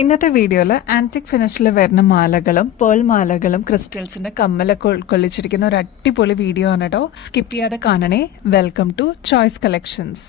ഇന്നത്തെ വീഡിയോയിൽ ആന്റിക് ഫിനിഷിൽ വരുന്ന മാലകളും പേൾ മാലകളും ക്രിസ്റ്റൽസിന്റെ കമ്മലൊക്കെ ഉൾക്കൊള്ളിച്ചിരിക്കുന്ന ഒരു അടിപൊളി വീഡിയോ ആണ് കേട്ടോ. സ്കിപ്പ് ചെയ്യാതെ കാണണേ. Welcome to choice collections.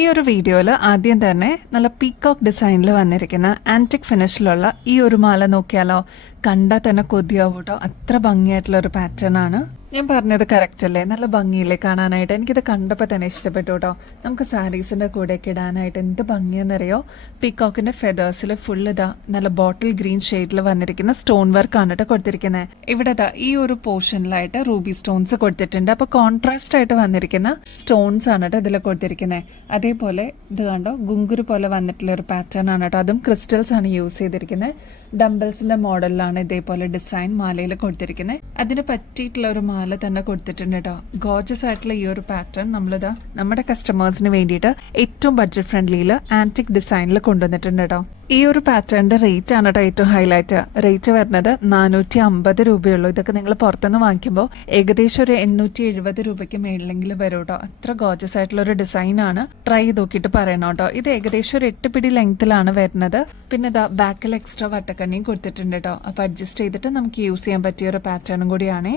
ഈ ഒരു വീഡിയോയിൽ ആദ്യം തന്നെ നല്ല പീകോക്ക് ഡിസൈനിൽ വന്നിരിക്കുന്ന ആന്റിക് ഫിനിഷിലുള്ള ഈ ഒരു മാല നോക്കിയാലോ. കണ്ടാൽ തന്നെ കൊതിയാവും കേട്ടോ. അത്ര ഭംഗിയായിട്ടുള്ള ഒരു പാറ്റേൺ ആണ്. ഞാൻ പറഞ്ഞത് കറക്റ്റ് അല്ലേ? നല്ല ഭംഗിയില്ലേ കാണാനായിട്ട്? എനിക്കിത് കണ്ടപ്പോൾ തന്നെ ഇഷ്ടപ്പെട്ടു കേട്ടോ. നമുക്ക് സാരീസിന്റെ കൂടെയൊക്കെ ഇടാനായിട്ട് എന്ത് ഭംഗിയെന്നറിയോ. പീകോക്കിന്റെ ഫെതേഴ്സിൽ ഫുൾ ഇതാ നല്ല ബോട്ടിൽ ഗ്രീൻ ഷെയ്ഡിൽ വന്നിരിക്കുന്ന സ്റ്റോൺ വർക്ക് ആണ് കേട്ടോ കൊടുത്തിരിക്കുന്നത്. ഇവിടെ ഇതാ ഈ ഒരു പോർഷനിലായിട്ട് റൂബി സ്റ്റോൺസ് കൊടുത്തിട്ടുണ്ട്. അപ്പോൾ കോൺട്രാസ്റ്റ് ആയിട്ട് വന്നിരിക്കുന്ന സ്റ്റോൺസ് ആണ് കേട്ടോ ഇതിൽ കൊടുത്തിരിക്കുന്നത്. അതേപോലെ ഇത് കണ്ടോ, ഗുങ്കുരു പോലെ വന്നിട്ടുള്ള ഒരു പാറ്റേൺ ആണ് കേട്ടോ. അതും ക്രിസ്റ്റൽസ് ആണ് യൂസ് ചെയ്തിരിക്കുന്നത്. ഡംബിൾസിന്റെ മോഡലിലാണ് ഇതേപോലെ ഡിസൈൻ മാലയിൽ കൊടുത്തിരിക്കുന്നത്. അതിന് പറ്റിയിട്ടുള്ള ഒരു മാല തന്നെ കൊടുത്തിട്ടുണ്ട് കേട്ടോ. ഗോർജസ് ആയിട്ടുള്ള ഈ ഒരു പാറ്റേൺ നമ്മളിതാ നമ്മുടെ കസ്റ്റമേഴ്സിന് വേണ്ടിയിട്ട് ഏറ്റവും ബഡ്ജറ്റ് ഫ്രണ്ട്ലിയിൽ ആന്റിക് ഡിസൈനിൽ കൊണ്ടുവന്നിട്ടുണ്ട് കേട്ടോ. ഈ ഒരു പാറ്റേണിന്റെ റേറ്റ് ആണ് കേട്ടോ ഏറ്റവും ഹൈലൈറ്റ്. റേറ്റ് വരുന്നത് 450 രൂപയുള്ളൂ. ഇതൊക്കെ നിങ്ങൾ പുറത്തുനിന്ന് വാങ്ങിക്കുമ്പോൾ ഏകദേശം ഒരു 870 രൂപയ്ക്ക് മേളിലെങ്കിലും വരും കേട്ടോ. അത്ര ഗോർജസ് ആയിട്ടുള്ള ഒരു ഡിസൈൻ ആണ്. ട്രൈ ചെയ്ത് നോക്കിയിട്ട് പറയണം കേട്ടോ. ഇത് ഏകദേശം ഒരു 8 പിടി ലെങ്ത്തിലാണ് വരുന്നത്. പിന്നെ ഇതാ ബാക്കിൽ എക്സ്ട്രാ വട്ടക്കണ്ണിയും കൊടുത്തിട്ടുണ്ട് കേട്ടോ. അപ്പൊ അഡ്ജസ്റ്റ് ചെയ്തിട്ട് നമുക്ക് യൂസ് ചെയ്യാൻ പറ്റിയ ഒരു പാറ്റേണും കൂടിയാണേ.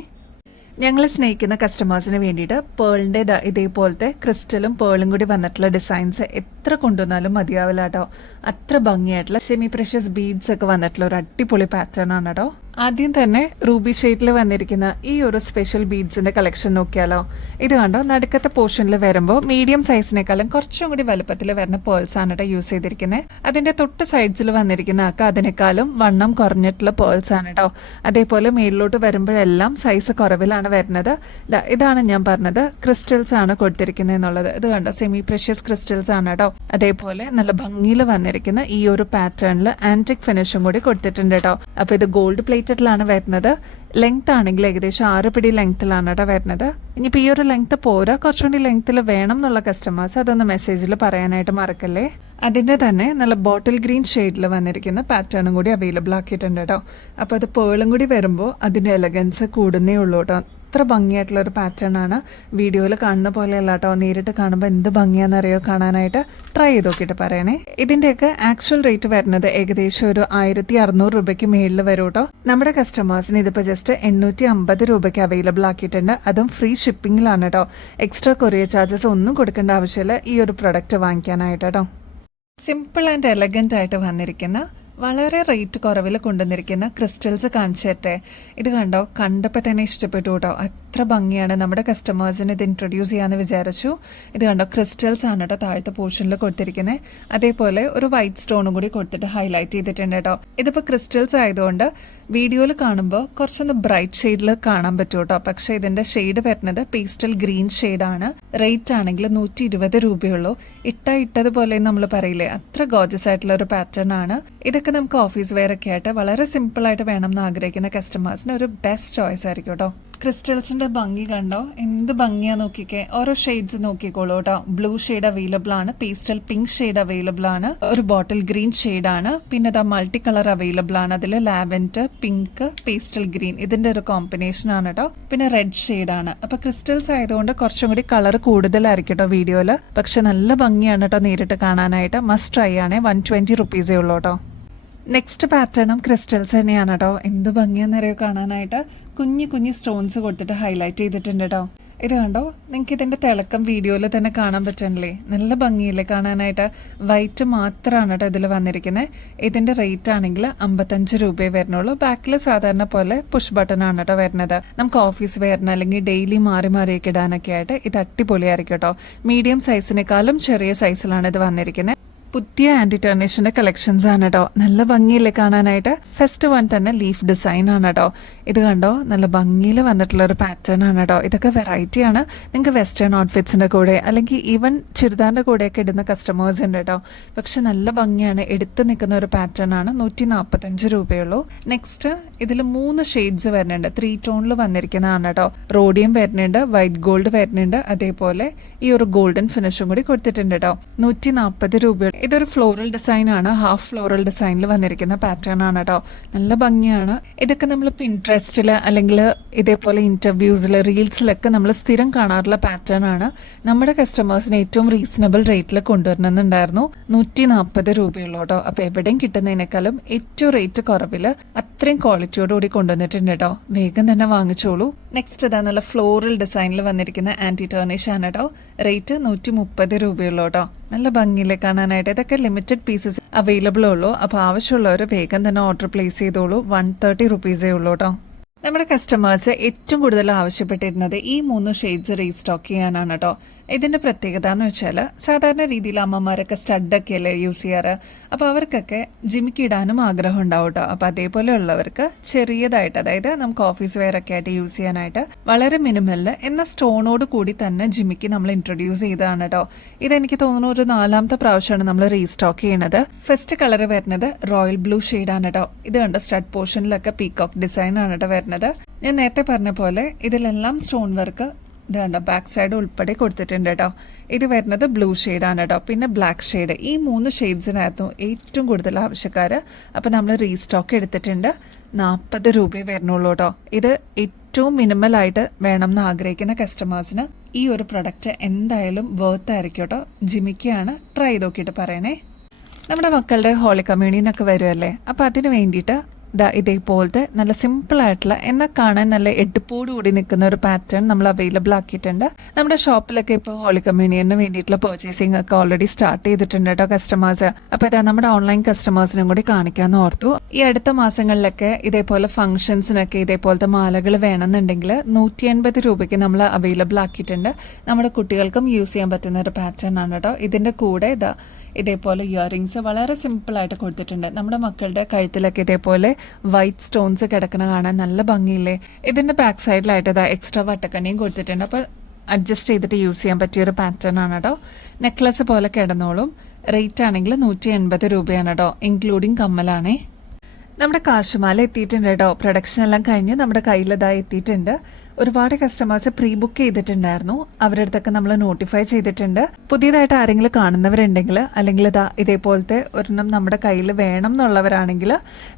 ഞങ്ങൾ സ്നേഹിക്കുന്ന കസ്റ്റമേഴ്സിന് വേണ്ടിയിട്ട് പേളിൻ്റെ ഇതേപോലത്തെ ക്രിസ്റ്റലും പേളും കൂടി വന്നിട്ടുള്ള ഡിസൈൻസ് എത്ര കൊണ്ടുവന്നാലും മതിയാവില്ല കേട്ടോ. അത്ര ഭംഗിയായിട്ടുള്ള സെമി പ്രഷ്യസ് ബീഡ്സ് ഒക്കെ വന്നിട്ടുള്ള ഒരു അടിപൊളി പാറ്റേൺ ആണ് കേട്ടോ. ആദ്യം തന്നെ റൂബി ഷെയ്ഡിൽ വന്നിരിക്കുന്ന ഈ ഒരു സ്പെഷ്യൽ ബീഡ്സിന്റെ കളക്ഷൻ നോക്കിയാലോ. ഇത് കണ്ടോ, നടുക്കത്തെ പോർഷനിൽ വരുമ്പോൾ മീഡിയം സൈസിനേക്കാളും കുറച്ചും കൂടി വലുപ്പത്തിൽ വരുന്ന പേൾസ് ആണ് കേട്ടോ യൂസ് ചെയ്തിരിക്കുന്നത്. അതിന്റെ തൊട്ട് സൈഡ്സിൽ വന്നിരിക്കുന്ന അതിനേക്കാളും വണ്ണം കുറഞ്ഞിട്ടുള്ള പേൾസ് ആണ് കേട്ടോ. അതേപോലെ മേളിലോട്ട് വരുമ്പോഴെല്ലാം സൈസ് കുറവിലാണ് വരുന്നത്. ഇതാണ് ഞാൻ പറഞ്ഞത്, ക്രിസ്റ്റൽസ് ആണ് കൊടുത്തിരിക്കുന്നത് എന്നുള്ളത്. ഇത് കണ്ടോ, സെമി പ്രഷ്യസ് ക്രിസ്റ്റൽസ് ആണ് കേട്ടോ. അതേപോലെ നല്ല ഭംഗിയിൽ വന്നിരിക്കുന്ന ഈ ഒരു പാറ്റേണിൽ ആന്റിക് ഫിനിഷും കൂടി കൊടുത്തിട്ടുണ്ട് കേട്ടോ. അപ്പൊ ഇത് ഗോൾഡ് പ്ലേറ്റഡിലാണ് വരുന്നത്. ലെങ്ത് ആണെങ്കിൽ ഏകദേശം 6 പിടി ലെങ്ത്തിലാണ് കേട്ടോ വരുന്നത്. ഇനിയിപ്പോൾ ഈ ഒരു ലെങ്ത് പോരാ, കുറച്ചുകൂടി ലെങ്ത്തിൽ വേണം എന്നുള്ള കസ്റ്റമേഴ്സ് അതൊന്ന് മെസ്സേജിൽ പറയാനായിട്ട് മറക്കല്ലേ. അതിന്റെ തന്നെ നല്ല ബോട്ടിൽ ഗ്രീൻ ഷെയ്ഡിൽ വന്നിരിക്കുന്ന പാറ്റേണും കൂടി അവൈലബിൾ ആക്കിയിട്ടുണ്ട് കേട്ടോ. അപ്പോൾ അത് പേളും കൂടി വരുമ്പോൾ അതിന്റെ എലഗൻസ് കൂടുന്നേ ഉള്ളൂ കേട്ടോ. അത്ര ഭംഗിയായിട്ടുള്ള ഒരു പാറ്റേൺ ആണ്. വീഡിയോയിൽ കാണുന്ന പോലെയല്ല കേട്ടോ. നേരിട്ട് കാണുമ്പോൾ എന്ത് ഭംഗിയാണെന്നറിയോ കാണാനായിട്ട്. ട്രൈ ചെയ്ത് നോക്കിയിട്ട് പറയണേ. ഇതിന്റെയൊക്കെ ആക്ച്വൽ റേറ്റ് വരുന്നത് ഏകദേശം ഒരു 1600 രൂപയ്ക്ക് മേളിൽ വരും കേട്ടോ. നമ്മുടെ കസ്റ്റമേഴ്സിന് ഇതിപ്പോൾ ജസ്റ്റ് 850 രൂപയ്ക്ക് അവൈലബിൾ ആക്കിയിട്ടുണ്ട്. അതും ഫ്രീ ഷിപ്പിംഗിലാണ് കേട്ടോ. എക്സ്ട്രാ കൊറിയർ ചാർജസ് ഒന്നും കൊടുക്കേണ്ട ആവശ്യമില്ല ഈ ഒരു പ്രൊഡക്റ്റ് വാങ്ങിക്കാനായിട്ട് കേട്ടോ. സിമ്പിൾ ആൻഡ് എലഗന്റ് ആയിട്ട് വന്നിരിക്കുന്ന വളരെ റേറ്റ് കുറവിൽ കൊണ്ടുവന്നിരിക്കുന്ന ക്രിസ്റ്റൽസ് കാണിച്ചു തരട്ടെ. ഇത് കണ്ടോ, കണ്ടപ്പോൾ തന്നെ ഇഷ്ടപ്പെട്ടു കേട്ടോ. അത്ര ഭംഗിയാണ്. നമ്മുടെ കസ്റ്റമേഴ്സിന് ഇത് ഇൻട്രൊഡ്യൂസ് ചെയ്യാന്ന് വിചാരിച്ചു. ഇത് കണ്ടോ, ക്രിസ്റ്റൽസ് ആണ് കേട്ടോ താഴത്തെ പോർഷനിൽ കൊടുത്തിരിക്കുന്നത്. അതേപോലെ ഒരു വൈറ്റ് സ്റ്റോണും കൂടി കൊടുത്തിട്ട് ഹൈലൈറ്റ് ചെയ്തിട്ടുണ്ട് കേട്ടോ. ഇതിപ്പോൾ ക്രിസ്റ്റൽസ് ആയതുകൊണ്ട് വീഡിയോയിൽ കാണുമ്പോൾ കുറച്ചൊന്ന് ബ്രൈറ്റ് ഷെയ്ഡിൽ കാണാൻ പറ്റും കേട്ടോ. പക്ഷേ ഇതിന്റെ ഷെയ്ഡ് വരുന്നത് പേസ്റ്റൽ ഗ്രീൻ ഷെയ്ഡാണ്. റേറ്റ് ആണെങ്കിൽ 120 രൂപയുള്ളൂ. ഇട്ടതുപോലെ നമ്മൾ പറയില്ലേ, അത്ര ഗോർജസ് ആയിട്ടുള്ള ഒരു പാറ്റേൺ ആണ്. ഇതൊക്കെ നമുക്ക് ഓഫീസ് വെയർ ഒക്കെ ആയിട്ട് വളരെ സിമ്പിൾ ആയിട്ട് വേണം എന്ന് ആഗ്രഹിക്കുന്ന കസ്റ്റമേഴ്സിന് ഒരു ബെസ്റ്റ് ചോയ്സ് ആയിരിക്കും കേട്ടോ. ക്രിസ്റ്റൽസിന്റെ ഭംഗി കണ്ടോ, എന്ത് ഭംഗിയാ നോക്കിക്കേ. ഓരോ ഷെയ്ഡ്സ് നോക്കിക്കോളൂ കേട്ടോ. ബ്ലൂ ഷെയ്ഡ് അവൈലബിൾ ആണ്, പേസ്റ്റൽ പിങ്ക് ഷെയ്ഡ് അവൈലബിൾ ആണ്, ഒരു ബോട്ടിൽ ഗ്രീൻ ഷെയ്ഡ് ആണ്, പിന്നെ ഇതാ മൾട്ടി കളർ അവൈലബിൾ ആണ്. അതിൽ ലാവൻഡർ, പിങ്ക്, പേസ്റ്റൽ ഗ്രീൻ ഇതിന്റെ ഒരു കോമ്പിനേഷൻ ആണ് കേട്ടോ. പിന്നെ റെഡ് ഷെയ്ഡ് ആണ്. അപ്പൊ ക്രിസ്റ്റൽസ് ആയതുകൊണ്ട് കുറച്ചും കൂടി കളർ കൂടുതലായിരിക്കും കേട്ടോ വീഡിയോയില്. പക്ഷെ നല്ല ഭംഗിയാണ് കേട്ടോ നേരിട്ട് കാണാനായിട്ട്. മസ്റ്റ് ട്രൈ ആണ്. 120 റുപ്പീസേ ഉള്ളൂ കേട്ടോ. നെക്സ്റ്റ് പാറ്റേണും ക്രിസ്റ്റൽസ് തന്നെയാണ് കേട്ടോ. എന്ത് ഭംഗിയാന്നറിയോ കാണാനായിട്ട്. കുഞ്ഞു സ്റ്റോൺസ് കൊടുത്തിട്ട് ഹൈലൈറ്റ് ചെയ്തിട്ടുണ്ട് കേട്ടോ. ഇത് കണ്ടോ, നിങ്ങൾക്ക് ഇതിന്റെ തിളക്കം വീഡിയോയിൽ തന്നെ കാണാൻ പറ്റണില്ലേ? നല്ല ഭംഗിയില്ലേ കാണാനായിട്ട്. വൈറ്റ് മാത്രമാണ് കേട്ടോ ഇതിൽ വന്നിരിക്കുന്നത്. ഇതിന്റെ റേറ്റ് ആണെങ്കിൽ 55 രൂപയെ വരുന്നുള്ളൂ. ബാക്കിൽ സാധാരണ പോലെ പുഷ് ബട്ടൺ ആണ് കേട്ടോ വരുന്നത്. നമുക്ക് ഓഫീസ് വെയറിന് അല്ലെങ്കിൽ ഡെയിലി മാറിയൊക്കെ ഇടാനൊക്കെ ആയിട്ട് ഇത് അടിപൊളിയായിരിക്കും കേട്ടോ. മീഡിയം സൈസിനേക്കാളും ചെറിയ സൈസിലാണ് ഇത് വന്നിരിക്കുന്നത്. പുതിയ ആന്റി ടർണിഷിന്റെ കളക്ഷൻസ് ആണ് കേട്ടോ. നല്ല ഭംഗിയില്ലേ കാണാനായിട്ട്. ഫസ്റ്റ് വൺ തന്നെ ലീഫ് ഡിസൈൻ ആണ് കേട്ടോ. ഇത് കണ്ടോ, നല്ല ഭംഗിയിൽ വന്നിട്ടുള്ള ഒരു പാറ്റേൺ ആണ് കേട്ടോ. ഇതൊക്കെ വെറൈറ്റി ആണ്. നിങ്ങൾക്ക് വെസ്റ്റേൺ ഔട്ട്ഫിറ്റ്സിന്റെ കൂടെ അല്ലെങ്കിൽ ഈവൻ ചുരിദാറിന്റെ കൂടെയൊക്കെ ഇടുന്ന കസ്റ്റമേഴ്സ് ഉണ്ട് കേട്ടോ. പക്ഷെ നല്ല ഭംഗിയാണ്, എടുത്ത് നിൽക്കുന്ന ഒരു പാറ്റേൺ ആണ്. 145 രൂപയുള്ളൂ. നെക്സ്റ്റ് ഇതിൽ 3 ഷെയ്ഡ്സ് വരുന്നുണ്ട്. 3 ടോണിൽ വന്നിരിക്കുന്നതാണ് കേട്ടോ. റോഡിയം വരുന്നുണ്ട്, വൈറ്റ് ഗോൾഡ് വരുന്നുണ്ട്, അതേപോലെ ഈ ഒരു ഗോൾഡൻ ഫിനിഷും കൂടി കൊടുത്തിട്ടുണ്ട് കേട്ടോ. 140 രൂപ. ഇതൊരു ഫ്ലോറൽ ഡിസൈൻ ആണ്. ഹാഫ് ഫ്ലോറൽ ഡിസൈനിൽ വന്നിരിക്കുന്ന പാറ്റേൺ ആണ് കേട്ടോ. നല്ല ഭംഗിയാണ്. ഇതൊക്കെ നമ്മൾ പിൻട്രസ്റ്റ് ഫെസ്റ്റിൽ അല്ലെങ്കിൽ ഇതേപോലെ ഇൻ്റർവ്യൂസിൽ റീൽസിലൊക്കെ നമ്മൾ സ്ഥിരം കാണാറുള്ള പാറ്റേൺ ആണ്. നമ്മുടെ കസ്റ്റമേഴ്സിന് ഏറ്റവും റീസണബിൾ റേറ്റിൽ കൊണ്ടുവരണമെന്നുണ്ടായിരുന്നു. 140 രൂപയുള്ളൂ കേട്ടോ. അപ്പോൾ എവിടെയും കിട്ടുന്നതിനേക്കാളും ഏറ്റവും റേറ്റ് കുറവിൽ അത്രയും ക്വാളിറ്റിയോടുകൂടി കൊണ്ടുവന്നിട്ടുണ്ട് കേട്ടോ. വേഗം തന്നെ വാങ്ങിച്ചോളൂ. നെക്സ്റ്റ് ഇതാ നല്ല ഫ്ലോറൽ ഡിസൈനിൽ വന്നിരിക്കുന്ന ആൻറ്റി ടേർണിഷ് ആണ് കേട്ടോ. റേറ്റ് 130 രൂപയുള്ളൂ കേട്ടോ. നല്ല ഭംഗിയിലെ കാണാനായിട്ട്. ഇതൊക്കെ ലിമിറ്റഡ് പീസസ് അവൈലബിൾ ഉള്ളൂ. അപ്പോൾ ആവശ്യമുള്ളവർ വേഗം തന്നെ ഓർഡർ പ്ലേസ് ചെയ്തോളൂ. 130 റുപ്പീസേ ഉള്ളൂ കേട്ടോ. നമ്മുടെ കസ്റ്റമേഴ്സ് ഏറ്റവും കൂടുതൽ ആവശ്യപ്പെട്ടിരുന്നത് ഈ 3 ഷെയ്ഡ്സ് റീസ്റ്റോക്ക് ചെയ്യാനാണ് കേട്ടോ. ഇതിൻ്റെ പ്രത്യേകത എന്ന് വെച്ചാൽ സാധാരണ രീതിയിൽ അമ്മമാരൊക്കെ സ്റ്റഡൊക്കെ അല്ലേ യൂസ് ചെയ്യാറ്. അപ്പോൾ അവർക്കൊക്കെ ജിമിക്ക് ഇടാനും ആഗ്രഹം ഉണ്ടാവും കേട്ടോ. അപ്പോൾ അതേപോലെ ഉള്ളവർക്ക് ചെറിയതായിട്ട്, അതായത് നമുക്ക് ഓഫീസ് വെയർ ഒക്കെ ആയിട്ട് യൂസ് ചെയ്യാനായിട്ട് വളരെ മിനിമലിൽ എന്ന സ്റ്റോണോട് കൂടി തന്നെ ജിമിക്ക് നമ്മൾ ഇൻട്രൊഡ്യൂസ് ചെയ്തതാണ് കേട്ടോ. ഇതെനിക്ക് തോന്നുന്നു ഒരു 4ാമത്തെ പ്രാവശ്യമാണ് നമ്മൾ റീസ്റ്റോക്ക് ചെയ്യണത്. ഫസ്റ്റ് കളർ വരുന്നത് റോയൽ ബ്ലൂ ഷെയ്ഡാണ് കേട്ടോ. ഇത് കണ്ടോ, സ്റ്റഡ് പോർഷനിലൊക്കെ പീകോക്ക് ഡിസൈൻ ആണ് കേട്ടോ വരുന്നത്. ഞാൻ നേരത്തെ പറഞ്ഞ പോലെ ഇതിലെല്ലാം സ്റ്റോൺ വർക്ക് ഇത് കണ്ടോ ബാക്ക് സൈഡ് ഉൾപ്പെടെ കൊടുത്തിട്ടുണ്ട് കേട്ടോ. ഇത് വരുന്നത് ബ്ലൂ ഷെയ്ഡാണ് കേട്ടോ. പിന്നെ ബ്ലാക്ക് ഷെയ്ഡ്. ഈ 3 ഷെയ്ഡ്സിനായിരുന്നു ഏറ്റവും കൂടുതൽ ആവശ്യക്കാർ. അപ്പോൾ നമ്മൾ റീസ്റ്റോക്ക് എടുത്തിട്ടുണ്ട്. 40 രൂപയെ വരുന്നുള്ളൂ കേട്ടോ. ഇത് ഏറ്റവും മിനിമലായിട്ട് വേണം എന്ന് ആഗ്രഹിക്കുന്ന കസ്റ്റമേഴ്സിന് ഈ ഒരു പ്രൊഡക്റ്റ് എന്തായാലും വർത്ത് ആയിരിക്കും കേട്ടോ. ജിമിക്കാണ്, ട്രൈ ചെയ്ത് നോക്കിയിട്ട് പറയണേ. നമ്മുടെ മക്കളുടെ ഹോളി കമ്മ്യൂണിയനൊക്കെ വരുമല്ലേ, അപ്പോൾ അതിന് വേണ്ടിയിട്ട് ഇതേപോലത്തെ നല്ല സിമ്പിളായിട്ടുള്ള എന്നാൽ കാണാൻ നല്ല എടുപ്പോടുകൂടി നിൽക്കുന്ന ഒരു പാറ്റേൺ നമ്മൾ അവൈലബിൾ ആക്കിയിട്ടുണ്ട്. നമ്മുടെ ഷോപ്പിലൊക്കെ ഇപ്പോൾ ഹോളി കമ്മ്യൂണിയന് വേണ്ടിയിട്ടുള്ള പർച്ചേസിംഗ് ഒക്കെ ഓൾറെഡി സ്റ്റാർട്ട് ചെയ്തിട്ടുണ്ട് കേട്ടോ കസ്റ്റമേഴ്സ്. അപ്പോൾ ഇതാ നമ്മുടെ ഓൺലൈൻ കസ്റ്റമേഴ്സിനും കൂടി കാണിക്കാമെന്ന് ഓർത്തു. ഈ അടുത്ത മാസങ്ങളിലൊക്കെ ഇതേപോലെ ഫംഗ്ഷൻസിനൊക്കെ ഇതേപോലത്തെ മാലകൾ വേണമെന്നുണ്ടെങ്കിൽ 180 രൂപയ്ക്ക് നമ്മൾ അവൈലബിൾ ആക്കിയിട്ടുണ്ട്. നമ്മുടെ കുട്ടികൾക്കും യൂസ് ചെയ്യാൻ പറ്റുന്ന ഒരു പാറ്റേൺ ആണ് കേട്ടോ. ഇതിൻ്റെ കൂടെ ഇതേപോലെ ഇയറിങ്സ് വളരെ സിമ്പിളായിട്ട് കൊടുത്തിട്ടുണ്ട്. നമ്മുടെ മക്കളുടെ കഴുത്തിലൊക്കെ ഇതേപോലെ വൈറ്റ് സ്റ്റോൺസ് കിടക്കുന്ന കാണാൻ നല്ല ഭംഗിയില്ലേ. ഇതിൻ്റെ ബാക്ക് സൈഡിലായിട്ട് എക്സ്ട്രാ വട്ടക്കണ്ണിയും കൊടുത്തിട്ടുണ്ട്. അപ്പോൾ അഡ്ജസ്റ്റ് ചെയ്തിട്ട് യൂസ് ചെയ്യാൻ പറ്റിയൊരു പാറ്റേൺ ആണ് കേട്ടോ. നെക്ലസ് പോലെ കിടന്നോളും. റേറ്റ് ആണെങ്കിൽ 180 രൂപയാണ് കേട്ടോ, ഇൻക്ലൂഡിങ് കമ്മലാണേ. നമ്മുടെ കാശുമാല എത്തിയിട്ടുണ്ട് കേട്ടോ. പ്രൊഡക്ഷൻ എല്ലാം കഴിഞ്ഞ് നമ്മുടെ കയ്യിൽ എത്തിയിട്ടുണ്ട്. ഒരുപാട് കസ്റ്റമേഴ്സ് പ്രീ ബുക്ക് ചെയ്തിട്ടുണ്ടായിരുന്നു. അവരുടെ അടുത്തൊക്കെ നമ്മൾ നോട്ടിഫൈ ചെയ്തിട്ടുണ്ട്. പുതിയതായിട്ട് ആരെങ്കിലും കാണുന്നവരുണ്ടെങ്കിൽ അല്ലെങ്കിൽ ഇതേപോലത്തെ ഒരെണ്ണം നമ്മുടെ കയ്യിൽ വേണം എന്നുള്ളവരാണെങ്കിൽ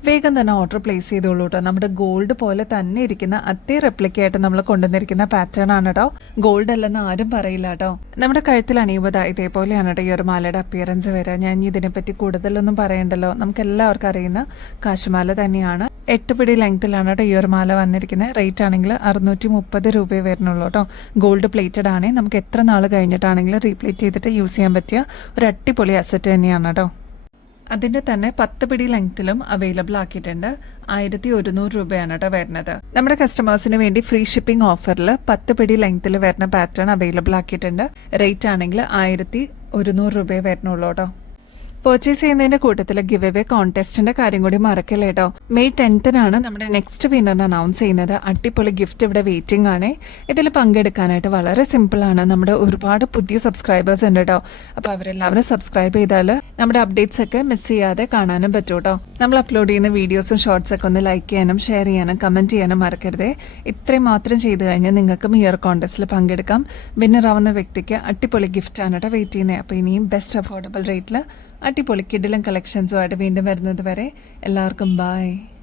വേഗം തന്നെ ഓർഡർ പ്ലേസ് ചെയ്തോളൂ കേട്ടോ. നമ്മുടെ ഗോൾഡ് പോലെ തന്നെ ഇരിക്കുന്ന അതേ റെപ്ലിക്കായിട്ട് നമ്മൾ കൊണ്ടുവന്നിരിക്കുന്ന പാറ്റേൺ ആണ് കേട്ടോ. ഗോൾഡ് അല്ലെന്ന് ആരും പറയില്ല കേട്ടോ. നമ്മുടെ കഴുത്തിൽ അണിയുമ്പോൾ ഇതേപോലെയാണ് കേട്ടോ ഈ ഒരു മാലയുടെ അപ്പിയറൻസ് വരിക. ഞാൻ ഇതിനെപ്പറ്റി കൂടുതലൊന്നും പറയണ്ടല്ലോ. നമുക്ക് എല്ലാവർക്കും അറിയുന്ന കാശുമാല തന്നെയാണ്. 8 പിടി ലെങ്ത്തിലാണ് കേട്ടോ ഈ ഒരു മാല വന്നിരിക്കുന്നത്. റേറ്റ് ആണെങ്കിൽ 630 രൂപയെ വരുന്നുള്ളൂ കേട്ടോ. ഗോൾഡ് പ്ലേറ്റഡ് ആണ്. നമുക്ക് എത്ര നാൾ കഴിഞ്ഞിട്ടാണെങ്കിലും റീപ്ലേറ്റ് ചെയ്തിട്ട് യൂസ് ചെയ്യാൻ പറ്റിയ ഒരു അടിപൊളി അസറ്റ് തന്നെയാണ് കേട്ടോ. അതിൻ്റെ തന്നെ 10 പിടി ലെങ്ത്തിലും അവൈലബിൾ ആക്കിയിട്ടുണ്ട്. 1100 രൂപയാണ് കേട്ടോ വരുന്നത്. നമ്മുടെ കസ്റ്റമേഴ്സിന് വേണ്ടി ഫ്രീ ഷിപ്പിംഗ് ഓഫറിൽ 10 പിടി ലെങ്ത്തിൽ വരുന്ന പാറ്റേൺ അവൈലബിൾ ആക്കിയിട്ടുണ്ട്. റേറ്റ് ആണെങ്കിൽ 1100 രൂപയെ വരുന്നുള്ളൂ കേട്ടോ. പർച്ചേസ് ചെയ്യുന്നതിന്റെ കൂട്ടത്തിൽ ഗിവ് അവേ കോൺടെസ്റ്റിന്റെ കാര്യം കൂടി മറക്കല്ലേ കേട്ടോ. May 10th നമ്മുടെ നെക്സ്റ്റ് വിന്നറിനെ അനൗൺസ് ചെയ്യുന്നത്. അടിപൊളി ഗിഫ്റ്റ് ഇവിടെ വെയിറ്റിംഗ് ആണ്. ഇതിൽ പങ്കെടുക്കാനായിട്ട് വളരെ സിമ്പിൾ ആണ്. നമ്മുടെ ഒരുപാട് പുതിയ സബ്സ്ക്രൈബേഴ്സ് ഉണ്ട് കേട്ടോ. അപ്പോൾ അവരെല്ലാവരും സബ്സ്ക്രൈബ് ചെയ്താൽ നമ്മുടെ അപ്ഡേറ്റ്സ് ഒക്കെ മിസ് ചെയ്യാതെ കാണാനും പറ്റും കേട്ടോ. നമ്മൾ അപ്ലോഡ് ചെയ്യുന്ന വീഡിയോസും ഷോർട്സ് ഒക്കെ ഒന്ന് ലൈക്ക് ചെയ്യാനും ഷെയർ ചെയ്യാനും കമന്റ് ചെയ്യാനും മറക്കരുതേ. ഇത്രയും മാത്രം ചെയ്ത് കഴിഞ്ഞാൽ നിങ്ങൾക്കും ഈ ഒരു കോൺടെസ്റ്റിൽ പങ്കെടുക്കാം. വിന്നർ ആവുന്ന വ്യക്തിക്ക് അടിപൊളി ഗിഫ്റ്റ് ആണ് കേട്ടോ വെയിറ്റ് ചെയ്യുന്നത്. അപ്പോൾ ഇനിയും ബെസ്റ്റ് അഫോർഡബിൾ റേറ്റിൽ അടിപൊളി കിഡിലും കളക്ഷൻസുമായിട്ട് വീണ്ടും വരുന്നത് വരെ എല്ലാവർക്കും ബൈ.